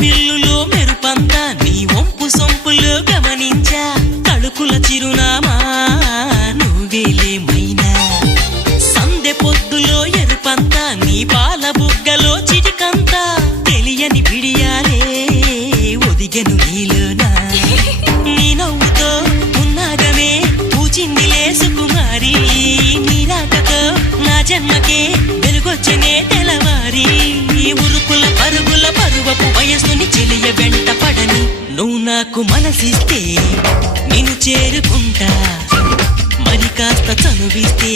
విల్లులో మెరుపంతా నీ వంపు సొంపులో గమనించా తడుకుల చిరునామా నువ్వేలే మైనా సందె పొద్దులో ఎరుపంతా నీ పాల బుగ్గలో చిటికంతా తెలియని బిడియాలే ఒదిగెను నీలోనా నీ నవ్వుతో ఉన్నాగమే పూచిందిలే సుకుమారి నీ రాకతో నా జన్మకే వెలుగొచ్చనే తెలవారి ఉరుకుల పరుగుల పరువపు వయస్సుని చెలియ వెంట పడని నువ్వు నాకు మనసిస్తే నిన్ను చేరుకుంటా మరి కాస్త చనువిస్తే